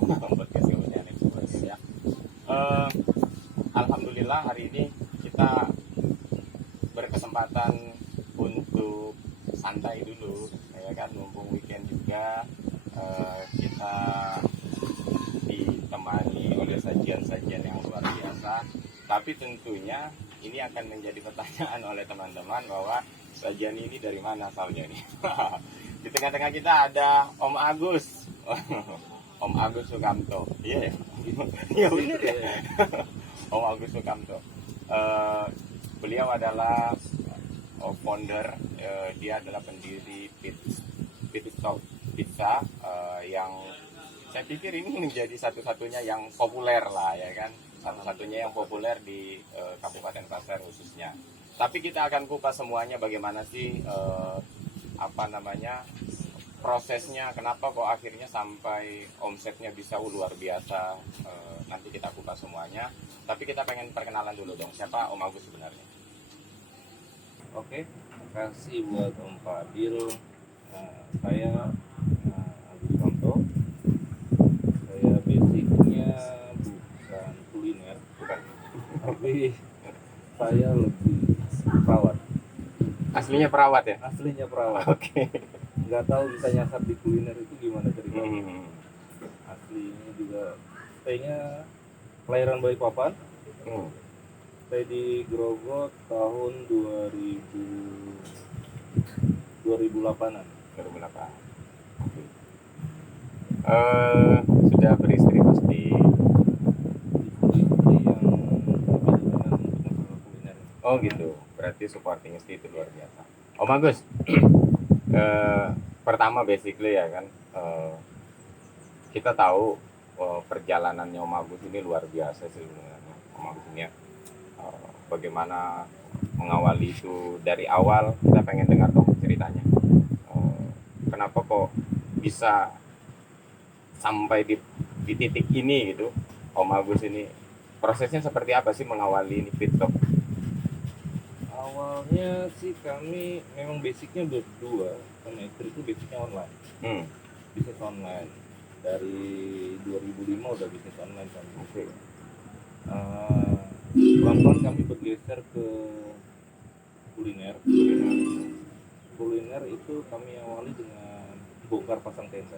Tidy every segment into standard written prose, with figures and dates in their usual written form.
podcast Kementerian Ekspres ya. Alhamdulillah hari ini kita berkesempatan untuk santai dulu, ya kan, mumpung weekend juga. Kita ditemani oleh sajian-sajian yang luar biasa. Tapi tentunya ini akan menjadi pertanyaan oleh teman-teman bahwa sajian ini dari mana asalnya nih. Di tengah-tengah kita ada Om Agus. Om Agus Sukamto. Iya ya. Iya benar ya. Om Agus Sukamto. Beliau adalah founder, dia adalah pendiri Pit Stop Pizza, yang saya pikir ini menjadi satu-satunya yang populer lah, ya kan, satu-satunya yang populer di Kabupaten Pasir khususnya. Tapi kita akan kupas semuanya, bagaimana sih prosesnya, kenapa kok akhirnya sampai omsetnya bisa luar biasa. Nanti kita kupas semuanya. Tapi kita pengen perkenalan dulu dong, siapa Om Agus sebenarnya? Oke, makasih buat Om Fadil. Saya Agus Sukamto. Saya basicnya bukan kuliner, tapi saya lebih perawat. Aslinya perawat ya? Aslinya perawat. Oke. Nggak tahu bisa nyasar di kuliner itu gimana ceritanya. Aslinya juga stay-nya kelahiran Balikpapan. Stay di Grogol tahun 2008-an. 2008. Oke. Sudah beristri pasti. Istri yang lebih dengan masalah kuliner. Oh gitu. Berarti supporting istri itu luar biasa. Om Agus. Pertama basically ya kan, kita tahu perjalanannya Om Agus ini luar biasa sih sebenarnya. Om Agus ini bagaimana mengawali itu dari awal, kita pengen dengar dong ceritanya. Kenapa kok bisa sampai di titik ini gitu, Om Agus ini prosesnya seperti apa sih mengawali ini Pit Stop? Awalnya sih kami memang basicnya berdua, sama istri itu basicnya online, bisnis online. Dari 2005 udah bisnis online kan. Oke. Pelan-pelan kami bergeser ke kuliner. Kuliner itu kami awali dengan bongkar pasang tenda.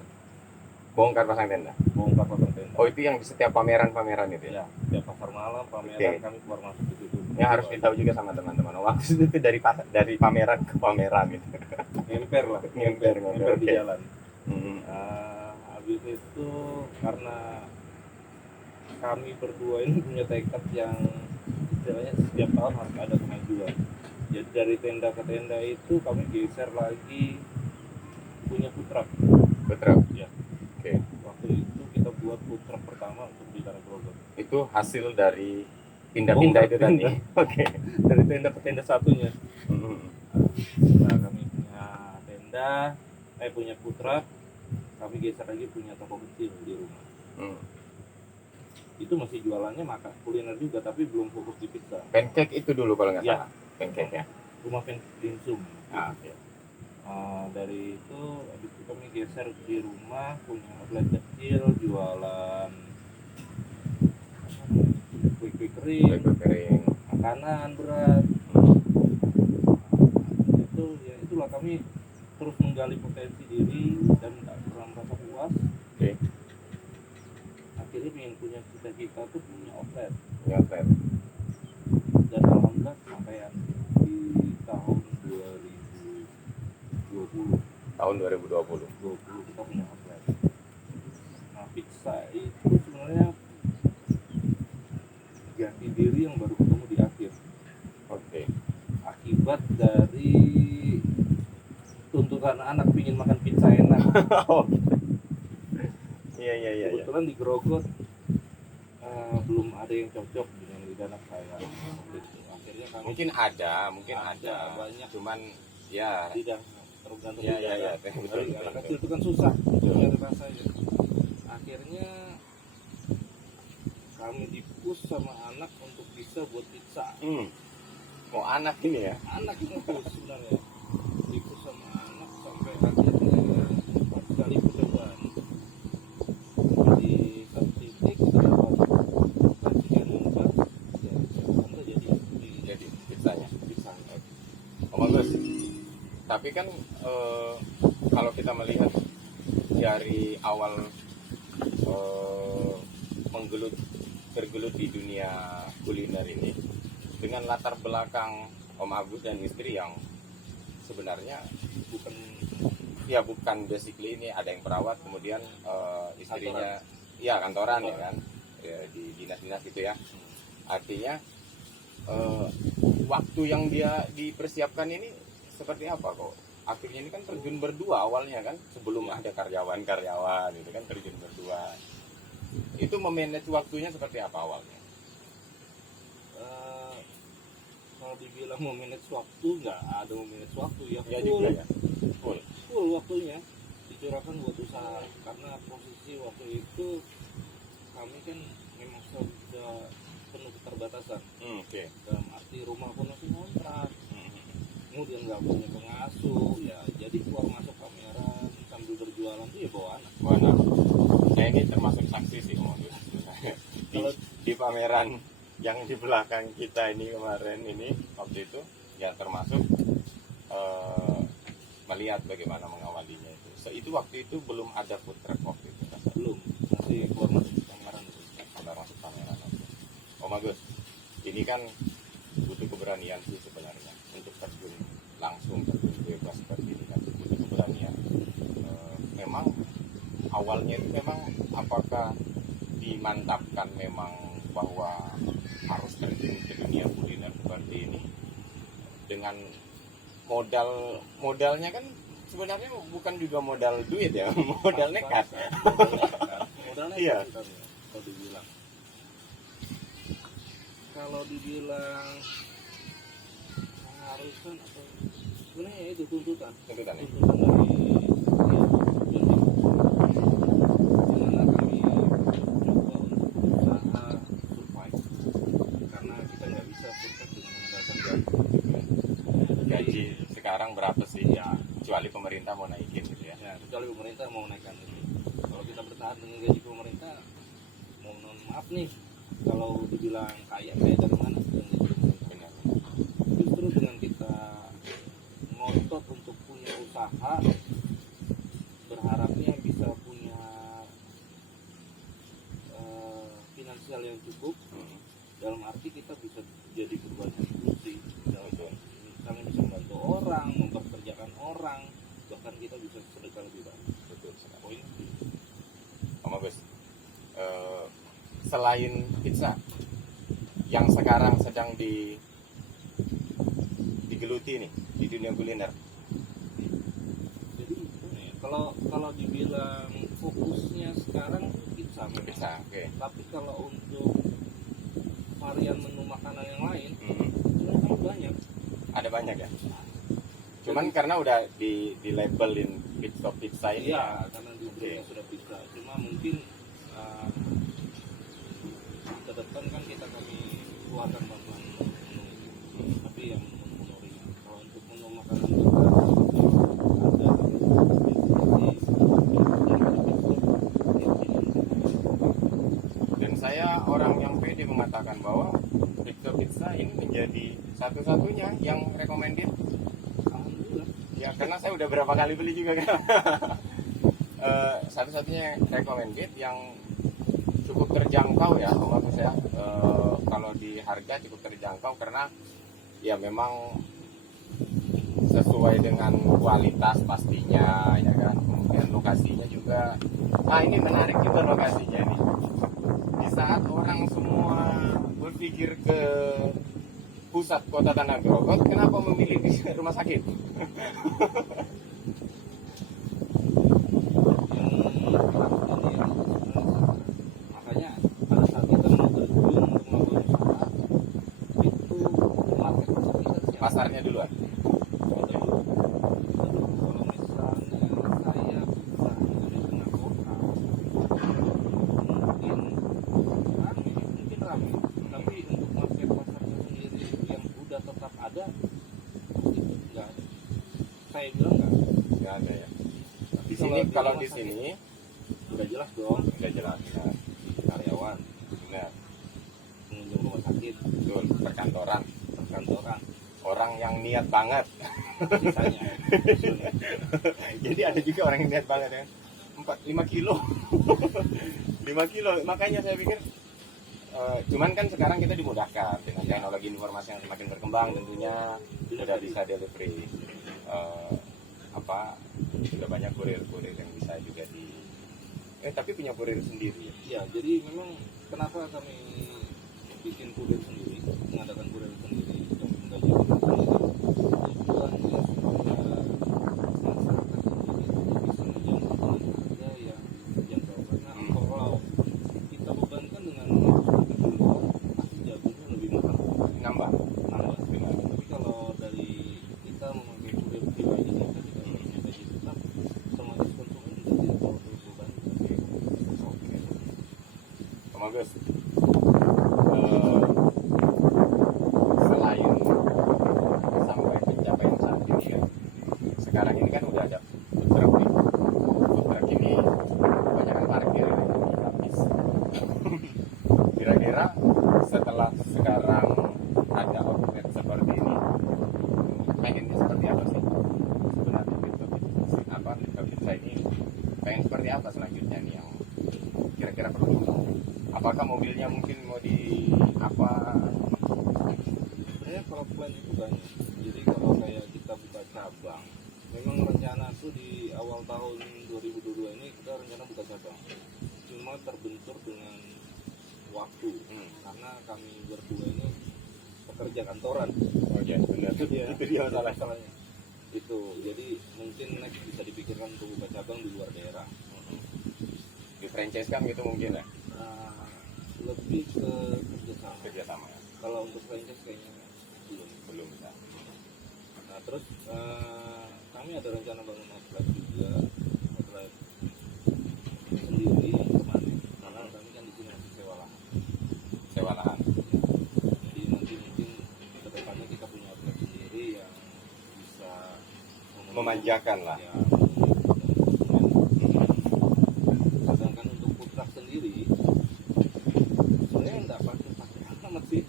Bongkar pasang tenda. Bongkar pasang tenda. Oh, itu yang di setiap pameran-pameran itu ya? Ya, setiap pasar malam, pameran Oke. kami keluar masuk di situ. Yang harus ditahu juga sama teman-teman. Waktu itu dari pameran ke pameran gitu. Ngemper lah, Ngemper di oke. jalan. Habis itu karena kami berdua ini punya tekad yang istilahnya setiap tahun harus ada kemajuan. Jadi dari tenda ke tenda itu kami geser lagi punya food truck. Betul. Ya. Oke. Waktu itu kita buat food truck pertama untuk di Tanah Grogol. Itu hasil dari pindah-pindah itu tadi. Pindah. Oke. Dari tenda ke tenda satunya. Nah, kami punya food truck, kami geser lagi punya toko kecil di rumah. Itu masih jualannya makan kuliner juga, tapi belum fokus di pizza. Pancake itu dulu kalau nggak Ya. salah. Pancake ya. Rumah Dinsum. Oke. Dari itu habis itu kami geser di rumah punya outlet kecil jualan kue kering, Kue kering. makanan berat. Itulah kami terus menggali potensi diri dan tidak pernah merasa puas. Oke. Akhirnya ingin punya cita-cita tuh punya outlet. Nyotet. Dan alhamdulillah kesampaian di tahun 2020. Tahun 2020. Kita punya outlet. Nah, pizza itu sebenarnya jati diri yang baru ketemu di akhir. Oke. Akibat dari tuntutan anak ingin makan pizza enak. Iya. Kebetulan di Grogol belum ada yang cocok dengan lidah anak saya. Akhirnya kami Mungkin ada banyak, cuman ya tidak tergantung ya. Dari anak kecil itu kan susah mencari rasanya. Akhirnya kami dipus sama anak untuk bisa buat pizza. Mau anak ini ya? Anak itu pus sebenarnya. Dipus sama anak sampai akhirnya 4 kali percobaan. Jadi Tapi kan kalau kita melihat dari awal bergelut di dunia kuliner ini dengan latar belakang Om Agus dan istri yang sebenarnya bukan basically ini, ada yang perawat, kemudian istrinya kantoran ya kan, ya, di dinas-dinas gitu ya. Artinya waktu yang dia dipersiapkan ini seperti apa kok? Akhirnya ini kan terjun berdua awalnya kan, sebelum ada karyawan itu kan terjun berdua. Itu memanage waktunya seperti apa awalnya? Kalau dibilang memanage waktu, nggak ada memanage waktu ya. Ya juga ya. Full waktunya dicurahkan buat usaha, karena posisi waktu itu kami kan memang sudah penuh keterbatasan. Oke. Dalam arti rumah pun masih kontrak, kemudian nggak punya pengasuh ya, jadi keluar masuk pameran sambil berjualan tuh ya bawa anak. Ya ini termasuk saksi sih Om Agus. Di pameran yang di belakang kita ini kemarin ini waktu itu ya termasuk melihat bagaimana mengawalinya itu. Itu waktu itu belum ada food truck waktu itu kan? Belum, masih keluar masuk pameran itu. Keluar masuk pameran. Om Agus, ini kan butuh keberanian sih sebenarnya untuk terjun bebas seperti ini kan, butuh keberanian. Memang awalnya itu memang apakah dimantapkan memang bahwa harus terjun ke dunia kuliner seperti ini dengan modalnya kan sebenarnya bukan juga modal duit ya, modal nekat. Modal nekat. Iya. Kalau dibilang pengharusan atau sebenarnya itu tuntutan ya? dari dimana kami coba untuk berusaha survive, karena kita nggak bisa survive dengan mengandalkan Gaji sekarang berapa sih ya, kecuali pemerintah mau naikin gitu ya? kecuali pemerintah mau naikkan itu. Kalau kita bertahan dengan gaji pemerintah, mohon maaf nih, kalau dibilang kaya dari mana dengan gaji pemerintah. Benar. Justru dengan kita ngotot untuk punya usaha, berharapnya bisa punya finansial yang cukup, dalam arti kita bisa jadi berbanyak fungsi, misalnya bisa membantu orang, memperkerjakan orang, bahkan kita bisa sedekah lebih banyak. Betul sekali. Poin Om Agus, selain pizza yang sekarang sedang digeluti nih di dunia kuliner, jadi kalau dibilang fokusnya sekarang pizza, oke. tapi kalau untuk varian menu makanan yang lain sebenarnya kan banyak. Ada banyak ya. Cuman karena udah di labelin pizza ini. Iya, karena di brandnya sudah pizza. Cuma mungkin ke depan kan kami keluarkan bahan menu itu. Tapi yang menu ringan. Kalau untuk menu makanan Dan saya orang yang pede mengatakan bahwa pizza ini menjadi satu-satunya yang recommended. alhamdulillah. Ya karena saya udah berapa kali beli juga kan. Satu-satunya recommended yang cukup terjangkau ya Om Agus ya. Kalau di harga cukup terjangkau karena ya memang sesuai dengan kualitas pastinya ya kan. Kemudian lokasinya juga. Nah ini menarik juga lokasinya nih. Di saat orang semua berpikir ke pusat kota Tanah Grogol, kenapa memilih di rumah sakit? Makanya pada saat kita mau terjun untuk melakukan usaha, itu market kita siapa? Pasarnya duluan. Kalau misalnya saya bisa di tengah kota, mungkin ramai, tapi untuk market pasarnya sendiri yang udah tetap ada, nggak ada. Saya bilang nggak. Nggak ada ya. Tapi Di sini kalau rumah di sakit, sini udah jelas dong, nggak jelas. Nah, karyawan, benar, pengunjung rumah sakit, betul perkantoran. perkantoran. orang yang niat banget. Sisanya. Jadi ada juga orang yang niat banget ya. 5 kilo. 5 kilo. Makanya saya pikir cuman kan sekarang kita dimudahkan dengan teknologi informasi yang semakin berkembang, tentunya sudah bisa delivery sudah banyak kurir-kurir yang bisa juga tapi punya kurir sendiri ya. Ya, jadi memang kenapa kami bikin kurir sendiri, mengadakan kurir sendiri, dan menggaji kurir sendiri, tujuannya supaya masyarakat sendiri itu bisa menjangkau dengan harga yang terjangkau. Karena kalau kita bebankan dengan harga di luar, pasti jatuhnya lebih mahal. Nambah. Benar. Tapi kalau dari kita memakai kurir pribadi, kita tidak punya gaji tetap, otomatis konsumen juga tidak perlu beban. Oke. Bagus. Selain sampai pencapaian saat ini kan, sekarang ini kan udah ada food truck nih. Food truck ini kebanyakan parkir ini habis. Kira-kira setelah sekarang ada outlet seperti ini, pengennya seperti apa sih? Sebenarnya Pizza ini pengen seperti apa selanjutnya nih yang kira-kira perlu? Apakah mobilnya mungkin mau di apa? Sebenarnya kalau plan itu banyak. Jadi kalau kayak kita buka cabang, memang rencana tuh di awal tahun 2022 ini kita rencana buka cabang. Cuma terbentur dengan waktu, karena kami berdua ini pekerja kantoran. Oh iya, benar. Itu dia masalahnya. Itu, jadi mungkin next bisa dipikirkan untuk buka cabang di luar daerah. Di franchise kan gitu mungkin ya? Lebih ke Kerjasama ya? Kalau untuk franchise kayaknya Belum bisa. Nah terus kami ada rencana bangun outlet juga, outlet sendiri yang permanen, karena kami kan di sini masih sewa lahan. Jadi nanti mungkin kedepannya kita punya outlet sendiri yang bisa Memanjakan lah. ya, sedangkan untuk food truck sendiri sebenarnya nggak pakai amat sih.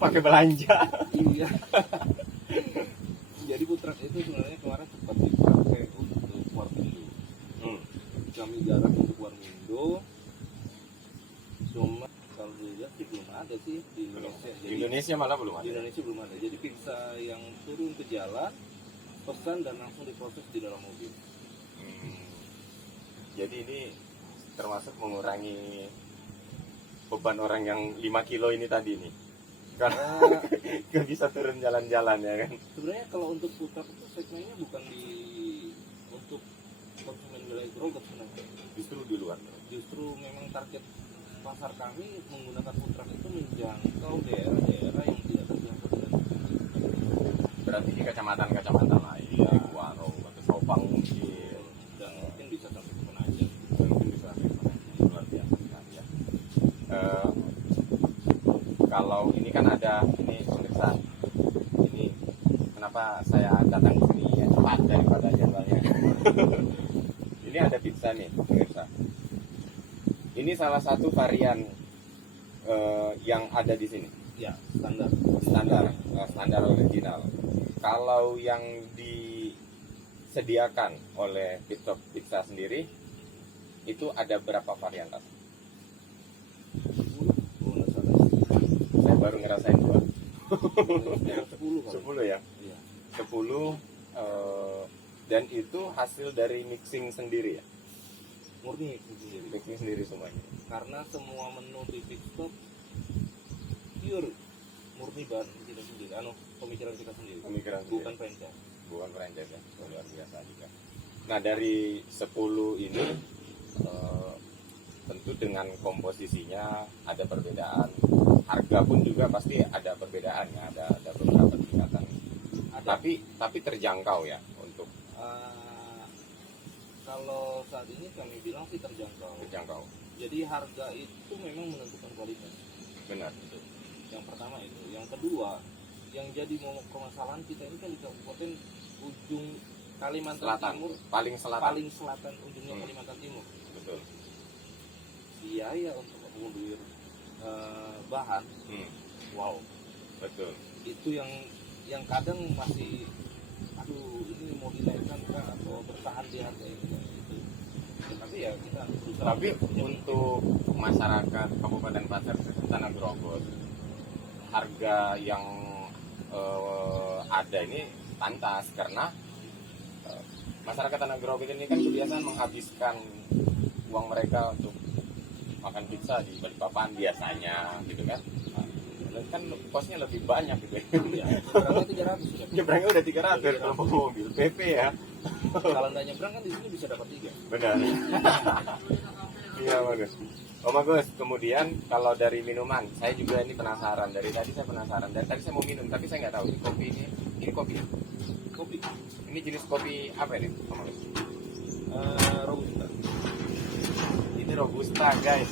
Pakai belanja. Iya. Jadi food truck itu sebenarnya kemarin sempat dipakai untuk Warmindo. Kami garap untuk Warmindo. Cuma kalau dilihat sih belum ada sih di Indonesia. Di Indonesia malah belum Di ada. Indonesia belum ada. Jadi pizza yang turun ke jalan, pesan dan langsung diproses di dalam mobil. Jadi ini termasuk mengurangi beban orang yang 5 kilo ini tadi nih. Karena gak bisa turun jalan-jalan ya kan. Sebenarnya kalau untuk food truck itu segmennya bukan untuk konsumen wilayah Grogol sebenarnya. Justru di luar. Justru memang target pasar kami menggunakan food truck itu menjangkau daerah-daerah yang tidak terjangkau dengan Berarti di kecamatan-kecamatan lain, Iya. Waro atau Sopang mungkin, dan mungkin bisa sampai ke Penajam. mungkin bisa luar biasa sekali ya. Kalau ini kan ada ini pemirsa, ini kenapa saya datang ke sini ya cepat daripada jadwalnya. Ini ada pizza nih pemirsa. Ini salah satu varian yang ada di sini. Ya, standar Standar original. Kalau yang disediakan oleh Pizza Pizza sendiri itu ada berapa varian tadi? 10 Saya baru ngerasain 2. 10 10 ya? Iya. 10 dan itu hasil dari mixing sendiri ya? Murni sendiri. Mixing sendiri semuanya. Karena semua menu di Pizza pure murni bahan kita sendiri, pemikiran kita sendiri. Pemikiran Bukan sendiri. franchise. Bukan franchise ya? Luar biasa juga. Nah dari 10 ini tentu dengan komposisinya ada perbedaan, harga pun juga pasti ada perbedaan ya, ada beberapa tingkatan. Tapi terjangkau ya untuk kalau saat ini kami bilang sih terjangkau. Jadi harga itu memang menentukan kualitas. Benar. Itu. Yang pertama itu. Yang kedua, yang jadi permasalahan kita ini kan di kabupaten ujung Kalimantan Selatan, Timur, paling selatan ujungnya Kalimantan Timur. Betul. Biaya untuk mengambil bahan, wow. Betul. itu yang kadang masih aduh ini mau dinaikkan kah atau bertahan di harga ini kan, itu ya, tapi ya kita berusaha. Tapi untuk masyarakat Kabupaten Pasir Tanah Grogol, harga yang ada ini pantas karena masyarakat Tanah Grogol ini kan kebiasaan menghabiskan uang mereka untuk makan pizza di Balikpapan biasanya gitu kan. Nah, kan kosnya lebih banyak gitu ya. Ya, nyebrangnya 300 sudah. Nyebrangnya udah 300 kalau mau mobil PP ya. Kalau nggak nyebrang kan di sini bisa dapat 3. Benar. Iya bagus. Om Agus, kemudian kalau dari minuman, saya juga ini penasaran. Dari tadi saya penasaran. Dari tadi saya mau minum, tapi saya nggak tahu ini kopi ini kopi. Kopi. Ini jenis kopi apa ini, Om Agus? Robusta. Ini robusta guys.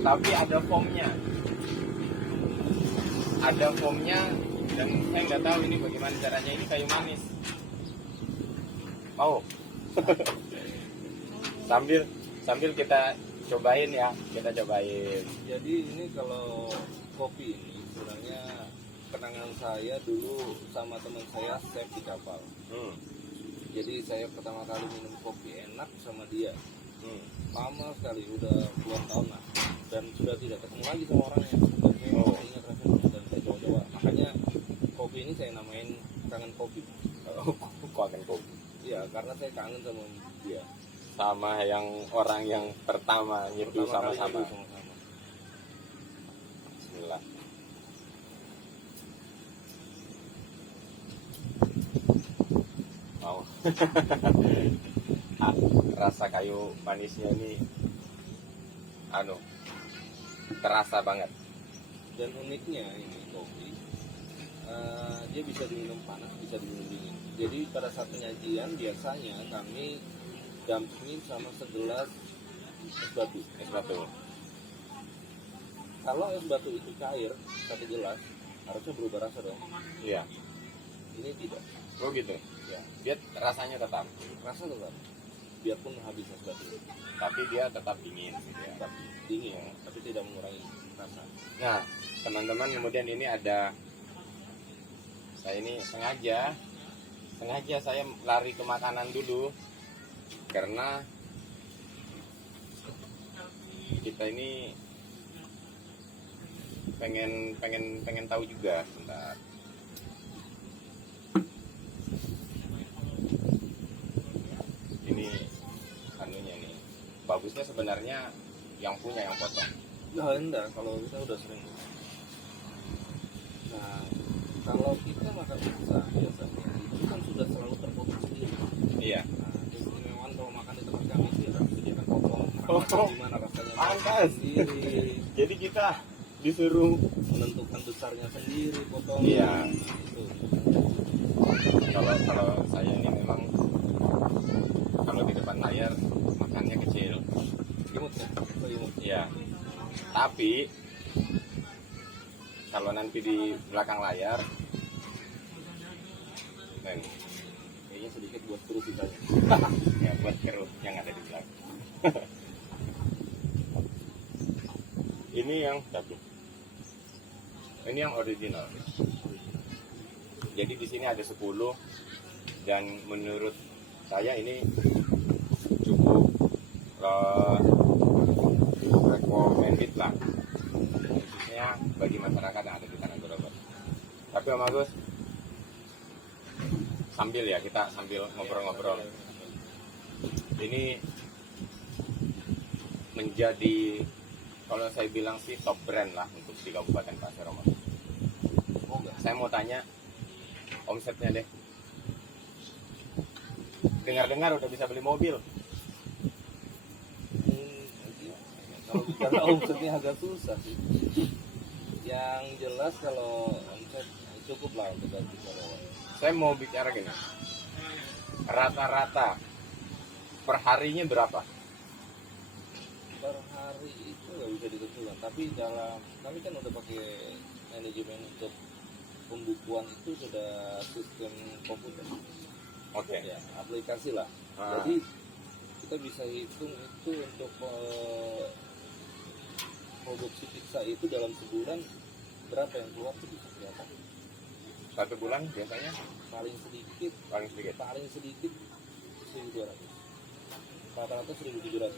Tapi ada foamnya. Ada foamnya dan saya nggak tahu ini bagaimana caranya. Ini kayu manis. Mau? sambil kita cobain ya, kita cobain. Jadi ini kalau kopi ini sebenarnya kenangan saya dulu sama teman saya chef di kapal. Jadi saya pertama kali minum kopi enak sama dia. Lama sekali, udah puluhan tahun lah, dan sudah tidak ketemu lagi sama orangnya. Dan saya masih ingat rasanya dan saya coba-coba. Makanya kopi ini saya namain kangen kopi. Kok akan kopi? Iya, karena saya kangen sama dia. Sama yang orang yang pertama nyeduh Pertama kali sama-sama. nyeduh sama-sama. Bismillah. Mau. Rasa kayu manisnya ini terasa banget. Dan uniknya ini kopi, dia bisa diminum panas, bisa diminum dingin. Jadi pada saat penyajian biasanya kami dampingin sama segelas es batu. Es batu. Kalau es batu itu cair satu gelas, harusnya berubah rasa dong. Iya. Ini tidak. Oh gitu. Ya, Dia rasanya tetap, rasa tetap. Biarpun habis es batu, tapi dia tetap dingin gitu ya. tetap dingin, tapi tidak mengurangi rasa. Nah, teman-teman, kemudian ini ada, saya ini sengaja saya lari ke makanan dulu karena kita ini pengen tahu juga. Bentar. Ini anunya nih, bagusnya sebenarnya yang punya yang potong. Nah, enggak, kalau kita udah sering. Nah, kalau kita makan pizza biasanya itu kan sudah selalu terpotong sendiri. Iya. Nah, keistimewaan kalau makan di tempat kami itu ya disediakan potong. Oh, Gimana rasanya pantas. makan sendiri, Jadi kita disuruh menentukan besarnya sendiri potong. Iya. Itu. Kalau saya ini memang kalau di depan layar makannya kecil. Imut ya? Oh, imut. Iya. Tapi kalau nanti di belakang layar, men, Kayaknya sedikit buat terus sisanya. ya buat kerut yang ada di belakang. Ini yang tapi ini yang original. Jadi di sini ada 10 dan menurut saya ini cukup recommended lah, khususnya bagi masyarakat yang ada di Tanah Grogol. Tapi Om Agus, kita sambil ngobrol-ngobrol, ini menjadi, kalau saya bilang sih top brand lah untuk di Kabupaten Pasir. Om Agus, Oh enggak. saya mau tanya omsetnya deh. Dengar-dengar udah bisa beli mobil. Kalau bicara omsetnya agak susah sih. Yang jelas kalau omset cukup lah untuk ganti karyawan. Saya mau bicara gini, rata-rata per harinya berapa? Per hari itu nggak bisa ditentukan, tapi dalam kami kan udah pakai manajemen untuk pembukuan itu sudah sistem komputer. Oke. Ya, aplikasi lah. Ah. Jadi kita bisa hitung itu untuk produksi pizza itu dalam sebulan berapa yang keluar tuh bisa kelihatan. Satu bulan biasanya Paling sedikit paling sedikit 1.200, rata-rata 1.700.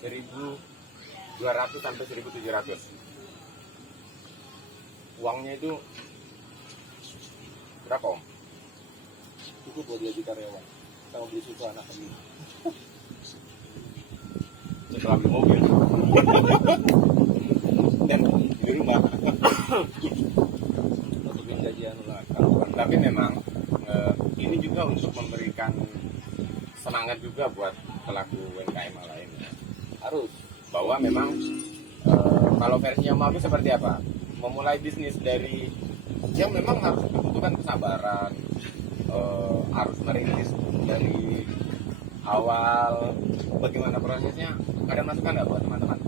1.200 sampai 1.700. Uangnya itu berapa Om? Cukup buat gaji karyawan sama beli susu anak ini. Setelah beli mobil dan di rumah. Nutupin gaji karyawan. Tapi memang ini juga untuk memberikan semangat juga buat pelaku UMKM lain, Harus. bahwa memang kalau versinya Om Abi seperti apa? Memulai bisnis dari yang memang harus dibutuhkan kesabaran, harus merintis dari awal. Bagaimana prosesnya? Ada masukan nggak buat teman-teman?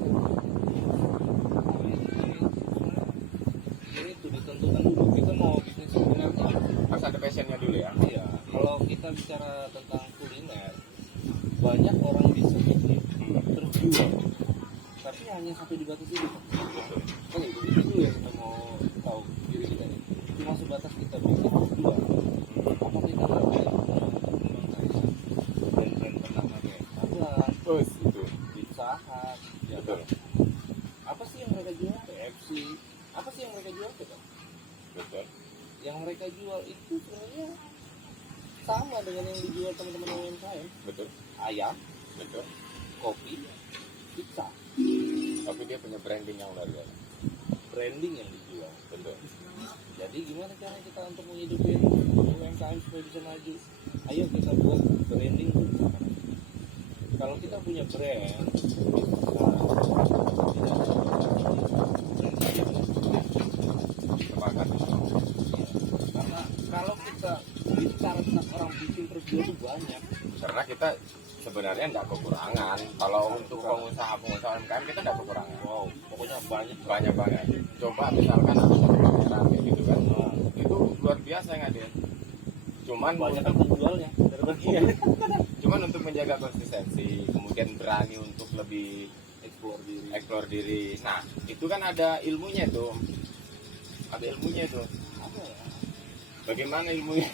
Ini itu ditentukan dulu kita mau bisnis kulinernya. Harus ada passionnya dulu ya. Iya, kalau kita bicara tentang kuliner, banyak orang bisa bikin terus jual, tapi hanya sampai di batas itu. Kan itu dulu ya kita mau tahu diri kita ini. Cuma sebatas kita bikin terus jual. Apa kita nggak boleh mengembangkan brand-brand ternama kayak Starbucks, Terus itu. Pizza Hut, ya Betul. kan? Apa sih yang mereka jual? KFC. Apa sih yang mereka jual kita? Betul. Yang mereka jual itu sebenarnya sama dengan yang dijual teman-teman UMKM. Betul. Ayam, Betul. kopi, pizza, Tapi dia punya branding yang luar biasa. branding yang dijual. Betul. Jadi gimana cara kita untuk menghidupin UMKM supaya bisa maju? Ayo kita buat branding dulu. Kalau kita punya brand, Sepakat. karena kalau kita bicara tentang orang bikin terus jual itu banyak. Karena kita sebenarnya tidak kekurangan. Kalau untuk pengusaha-pengusaha UMKM kita tidak kekurangan. Wow, pokoknya banyak. Banyak banget. Coba misalkan ada satu pameran kayak gitu kan. Itu luar biasa yang ada. Cuman Banyak kan untuk, penjualnya daripada iya. Cuman untuk menjaga konsistensi, kemudian berani untuk lebih explore diri. eksplor diri. Nah, itu kan ada ilmunya tuh. Ada ilmunya tuh. Apa ya? Bagaimana ilmunya?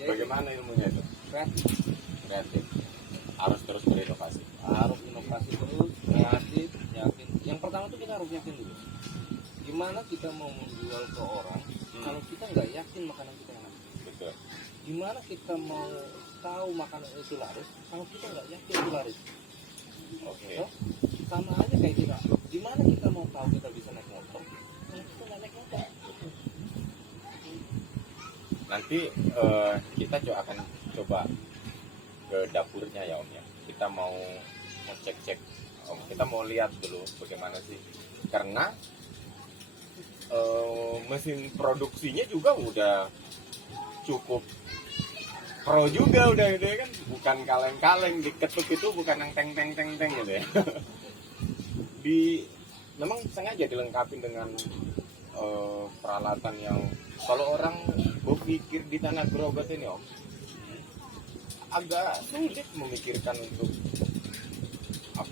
Jadi, Bagaimana ilmunya itu? kreatif. Kreatif. Harus terus berinovasi. Harus inovasi terus, kreatif, yakin. Yang pertama tuh kita harus yakin dulu. Gimana kita mau menjual ke orang kalau kita nggak yakin makanan kita enak? Betul. Gimana kita mau tahu makanan itu laris kalau kita nggak yakin itu laris? Oke. Ya, sama aja kayak kita. Gimana kita mau tahu kita bisa naik motor kalau kita nggak naik motor? Nanti kita akan coba ke dapurnya ya Om ya. Kita mau cek-cek Om. Kita mau lihat dulu bagaimana sih. Karena mesin produksinya juga udah cukup pro juga udah gitu ya kan. Bukan kaleng-kaleng diketuk itu bukan yang teng gitu ya. Memang sengaja dilengkapi dengan peralatan yang kalau orang berpikir di tanah gerobak ini Om agak sulit memikirkan untuk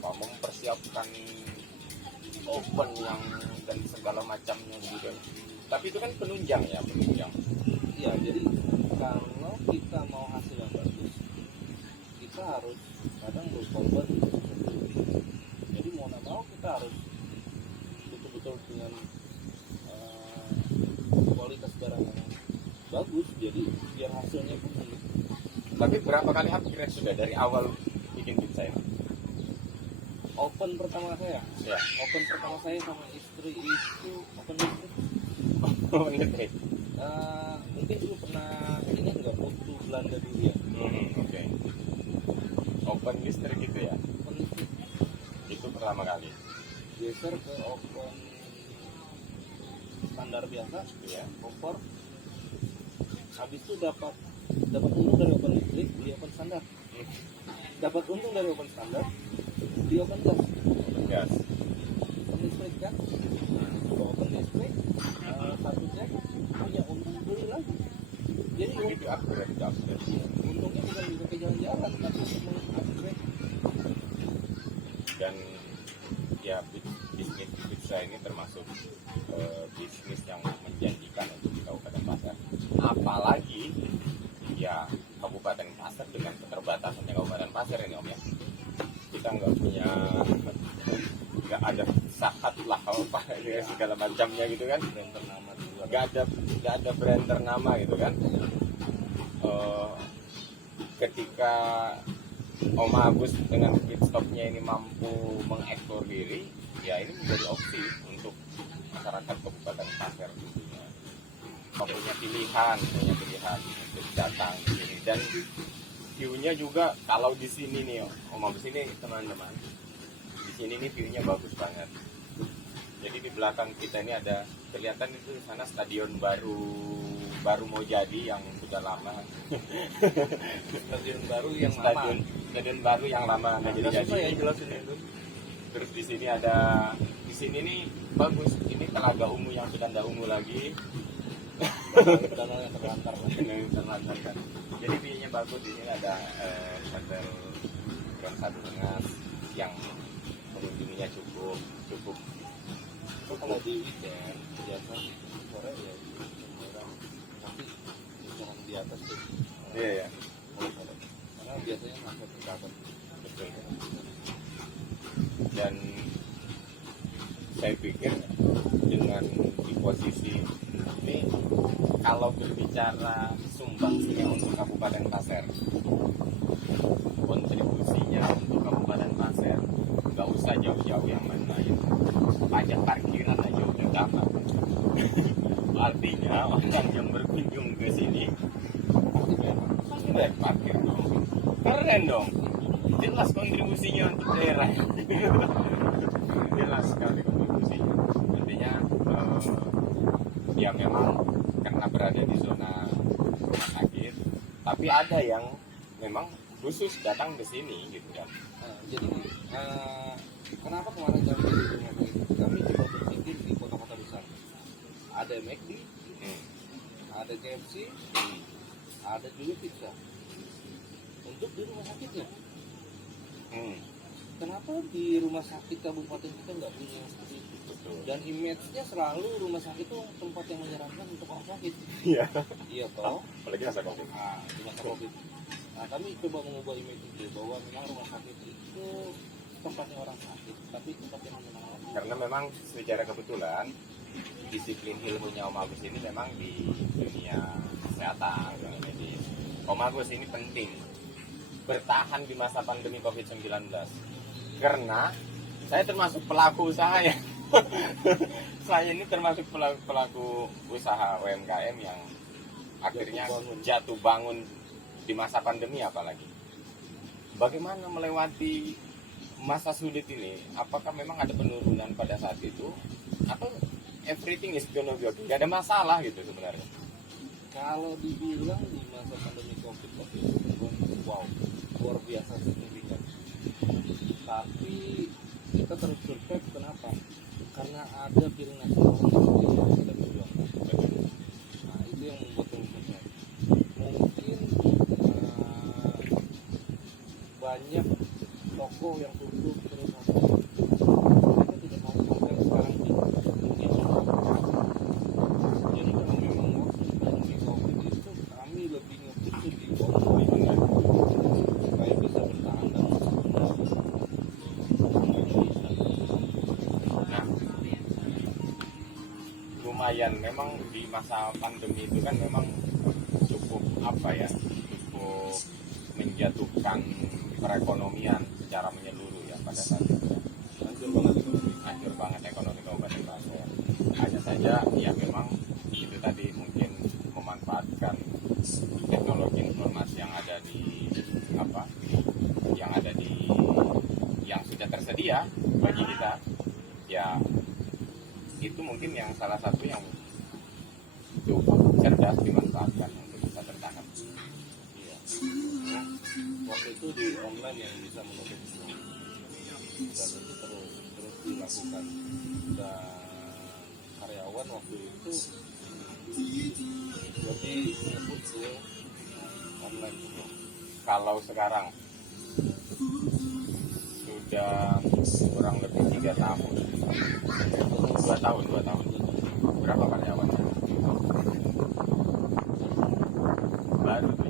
mempersiapkan oven yang dan segala macamnya gitu. Tapi itu kan penunjang. Iya, jadi kalau kita mau hasil yang bagus, kita harus kadang berkorban. Jadi mau nggak mau kita harus betul-betul dengan kualitas barang yang bagus. Jadi biar hasilnya pun unik. Tapi berapa kali upgrade sudah dari awal bikin pizza ini? Open pertama saya, Ya. open pertama saya sama istri itu open listrik. Listrik. Mungkin dulu pernah ini nggak butuh Belanda dulu ya. Oke. Open listrik gitu ya. Open listrik Itu pertama kali. geser ke open standar biasa, Ya. kompor. Habis itu dapat untung dari open listrik, beli open standar. Dapat untung dari open standar, beli open gas. Gas. Open listrik kan, open listrik satu jack punya untung beli lagi. Jadi Itu upgrade. untungnya bukan dipakai jalan-jalan, tapi untuk mengupgrade. Dan ya bisnis pizza ini termasuk bisnis yang menjanjikan untuk di Kabupaten Pasir. Apalagi ya Kabupaten Pasir dengan keterbatasannya Kabupaten Pasir ini Om ya. Kita nggak ada sahat lah apa ya, segala macamnya gitu kan. Brand ternama juga. Nggak ada brand ternama gitu kan. Ketika Om Agus dengan pitstopnya ini mampu mengekspor diri, ya ini menjadi opsi untuk masyarakat Kabupaten Pasir tentunya. Punya pilihan untuk datang di sini, dan view-nya juga kalau di sini nih Om Agus ini teman-teman, di sini nih view-nya bagus banget. Jadi di belakang kita ini ada kelihatan itu sana stadion baru mau jadi yang sudah lama. Stadion baru yang Stadion baru yang lama nggak jadi. Susah ya jelasin itu. Terus di sini nih bagus. Ini Telaga Ungu yang sudah tidak ungu lagi. Danau yang terlantar. Kan. Jadi view-nya bagus. Di sini ada hotel Grand Satu Rengas yang pengunjungnya cukup. Kalau di weekend biasa sore ya orang, tapi jangan di atas tuh. Iya ya. Karena biasanya masuk ke atas. Betul. Dan saya pikir dengan di posisi ini, kalau berbicara sumbangsinya untuk Kabupaten Pasir, kontribusinya untuk Kabupaten Pasir, nggak usah jauh-jauh yang mana ya. Pajak parkiran aja udah dapat. Artinya orang yang berkunjung ke sini pasti bayar parkir dong. Keren dong. Jelas kontribusinya untuk daerah. Jelas sekali kontribusinya. Artinya ya memang karena berada di zona rumah sakit, tapi ada yang memang khusus datang ke sini gitu kan. Jadi kenapa kemarin kami di rumah sakit? Kami coba berpikir di kota-kota besar. Ada McD, ada KFC, ada juga pizza. Untuk di rumah sakitnya. Kenapa di rumah sakit kabupaten kita nggak punya yang seperti itu? Betul. Dan image-nya selalu rumah sakit itu tempat yang menyeramkan untuk orang sakit. Iya. Iya toh. Apalagi masa Covid. Di masa Covid. Nah, kami coba mengubah image itu bahwa memang rumah sakit itu tempatnya orang sakit, tapi tempat yang menyenangkan. Karena memang secara kebetulan disiplin ilmunya Om Agus ini memang di dunia kesehatan, dunia medis. Om Agus ini penting bertahan di masa pandemi COVID-19 karena saya termasuk pelaku usaha ya. Saya ini termasuk pelaku usaha UMKM yang akhirnya jatuh bangun di masa pandemi apalagi. Bagaimana melewati masa sulit ini? Apakah memang ada penurunan pada saat itu atau everything is gonna be okay? Gak ada masalah gitu sebenarnya. Kalau dibilang di masa pandemi COVID wow, luar biasa signifikan. Tapi kita terus survive, kenapa? Karena ada piring nasi orang yang kita perjuangkan. Nah, itu yang membuat kami survive. Mungkin banyak toko yang tutup terus kita tidak mau makan sekarang di Indonesia. Jadi kalau memang waktu pandemi COVID itu kami lebih nge-push di online supaya bisa bertahan dan Nah, lumayan memang di masa pandemi itu kan memang cukup cukup menjatuhkan perekonomian secara menyeluruh ya pada saat itu. Hancur banget ekonomi Kabupaten Pasir. Hanya saja ya memang itu tadi mungkin memanfaatkan teknologi informasi yang ada yang sudah tersedia bagi kita, ya itu mungkin yang salah satu yang cukup cerdas dimanfaatkan untuk bisa bertahan. iya. Waktu itu di online yang bisa menutup semua. Dan itu terus dilakukan. Dan karyawan waktu itu lebih menyebut ke online. Kalau sekarang sudah kurang lebih 3 tahun. 2 tahun. Berapa karyawannya? Baru 7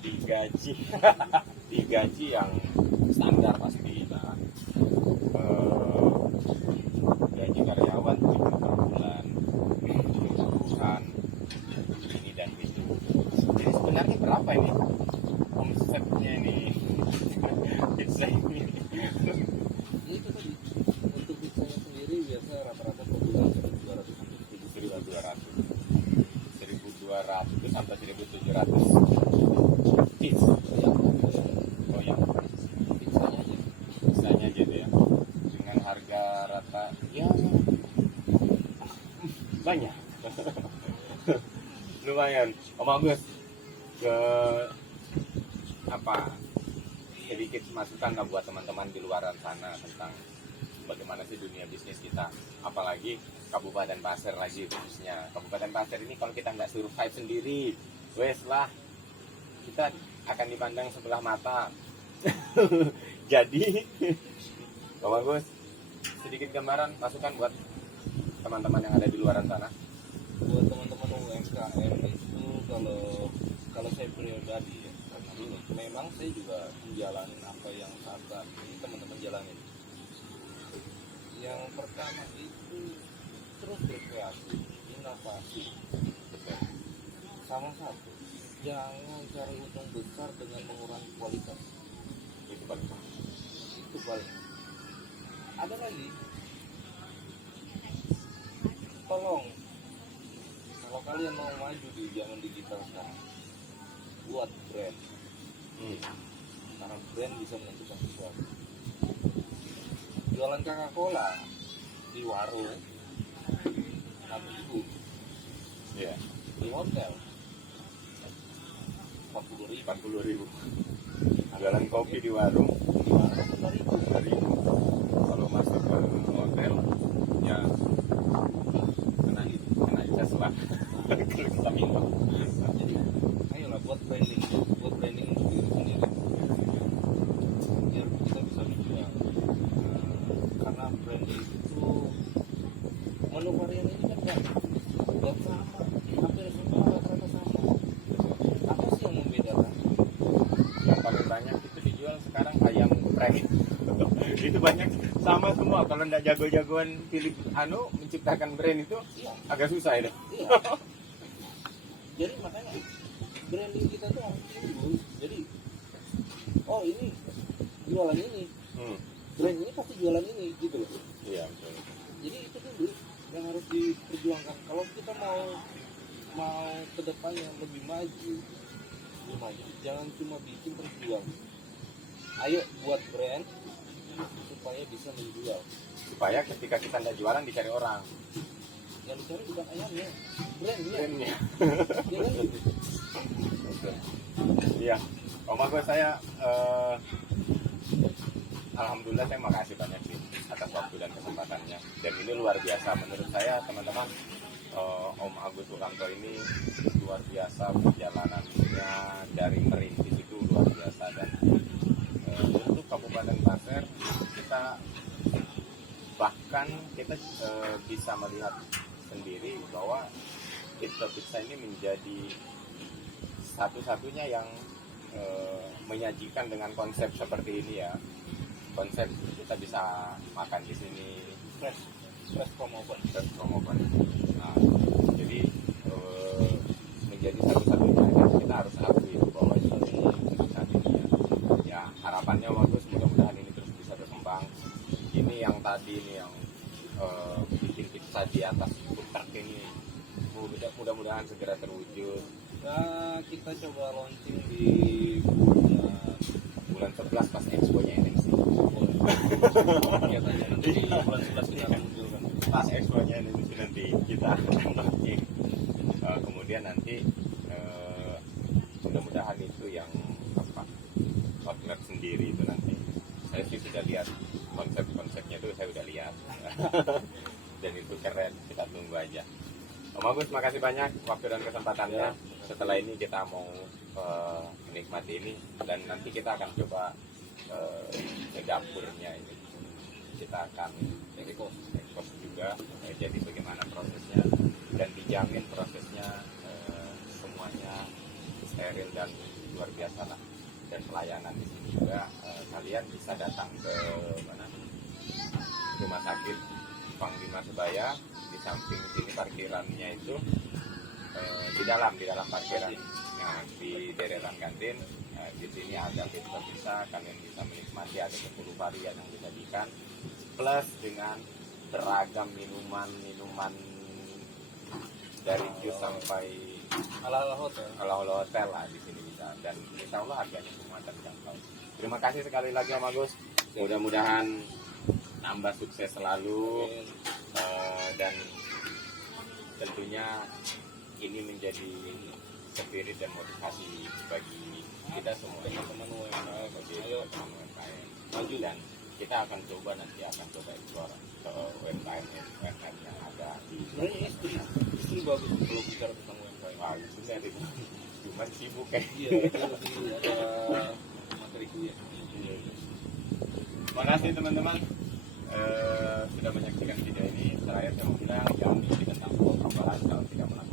digaji. Digaji digaji yang standar pasti. Nah, gaji karyawan 7 per bulan, bukan ini dan itu. Jadi sebenarnya berapa ini omsetnya ini? Pizza ini Ya, itu tadi untuk pizzanya sendiri biasa rata-rata per bulan 1.200 sampai 1.200 sampai 1.700 each. ya, Oh ya, pizzanya aja. misalnya gitu ya, dengan harga rata ya banyak. Lumayan. Om Agus, ke apa, sedikit masukan lah buat teman-teman di luaran sana tentang bagaimana sih dunia bisnis kita, apalagi Kabupaten Pasir lagi khususnya. Kabupaten Pasir ini kalau kita nggak survive sendiri, wes lah, kita akan dipandang sebelah mata. Jadi, Om Agus, sedikit gambaran masukan buat teman-teman yang ada di luaran sana. Buat teman-teman UMKM itu, kalau saya pribadi ya, karena dulu memang saya juga menjalani apa yang saat ini teman-teman jalani. Yang pertama itu terus berkreasi, inovasi. Sama satu, jangan cari untung besar dengan mengurangi kualitas. Itu paling Itu paling. Ada lagi, tolong kalau kalian mau maju di zaman digital sekarang, buat brand. Karena brand bisa menentukan sesuatu. Jualan Coca-Cola di warung 6.000, ya, di hotel 40.000, 40.000. Jualan kopi di warung di warung 5.000. 5.000. Kalau masuk ke hotel ya kena jas lah. Kalau kita minum. Jadi ayolah buat branding untuk diri sendiri biar kita bisa menjual. Karena branding itu menu varian ini kan banyak dan sama, hampir semua rata-rata sama. Apa sih yang membedakan? Yang paling banyak itu dijual sekarang ayam geprek. Itu banyak sama semua. Kalau nggak jago-jagoan pilih menciptakan brand itu Iya, agak susah itu. iya. Jadi makanya branding kita tuh harus timbul. Jadi oh ini jualan ini, brand ini pasti jualan ini gitu loh. Iya, betul. Jadi itu dulu yang harus diperjuangkan. Kalau kita mau ke depannya lebih maju, jangan cuma bikin terus jual. Ayo buat brand supaya bisa menjual. Supaya ketika kita nggak jualan dicari orang. Yang dicari bukan ayamnya, brandnya. Brandnya. Ya kan gitu. Betul. Iya. Om Agus, saya alhamdulillah saya makasih banyak sih atas waktu dan kesempatannya. Dan ini luar biasa menurut saya teman-teman. Om Agus Sukamto ini luar biasa perjalanannya dari merintis itu luar biasa. Dan untuk Kabupaten Pasir kita bahkan kita bisa melihat sendiri bahwa pizza ini menjadi satu-satunya yang menyajikan dengan konsep seperti ini ya. Konsep kita bisa makan di sini Fresh from oven. Nah, jadi menjadi satu-satunya dan kita harus akui bahwa ini untuk saat ini ya harapannya bagus, mudah-mudahan ini terus bisa berkembang. Ini yang tadi ini yang bikin pizza di atas food truck ini mudah-mudahan segera terwujud. Nah, kita coba launching di bulan 11 pas expo-nya NMC. kegiatannya nanti di bulan 11 kita akan munculkan. Pas expo-nya NMC nanti kita akan launching. Kemudian nanti mudah-mudahan itu yang outlet sendiri itu nanti. Saya sih sudah lihat konsep-konsepnya itu, saya udah lihat. Dan itu keren, kita tunggu aja. Om Agus, makasih banyak waktu dan kesempatannya. Ya. Setelah ini kita mau menikmati ini dan nanti kita akan coba ke dapurnya ini. Kita akan ekspos juga, jadi bagaimana prosesnya dan dijamin prosesnya semuanya steril dan luar biasa lah. Dan pelayanan di sini juga kalian bisa datang ke mana rumah sakit Panglima Sebaya, di samping sini parkirannya itu di dalam parkiran, nah, di deretan kantin. Di sini ada pizza, kalian bisa menikmati, ada 10 varian yang disajikan plus dengan beragam minuman dari jus sampai Ala-ala hotel. ala-ala hotel lah di sini bisa, dan insya Allah harganya semua terjangkau. Terima kasih sekali lagi Om Agus, mudah-mudahan nambah sukses selalu. Dan tentunya ini menjadi spirit dan motivasi bagi kita semua, teman-teman UMKM, bagi teman-teman UMKM maju, dan kita akan coba eksplor ke UMKM yang ada di Sebenarnya istri bagus kalau bicara tentang UMKM. Wah, itu dari cuma sibuk kayak. Iya, itu lebih ada materi kuliah. Terima kasih teman-teman sudah menyaksikan video ini. Terakhir saya mau bilang jangan lupa tentang protokol kalau tidak melakukan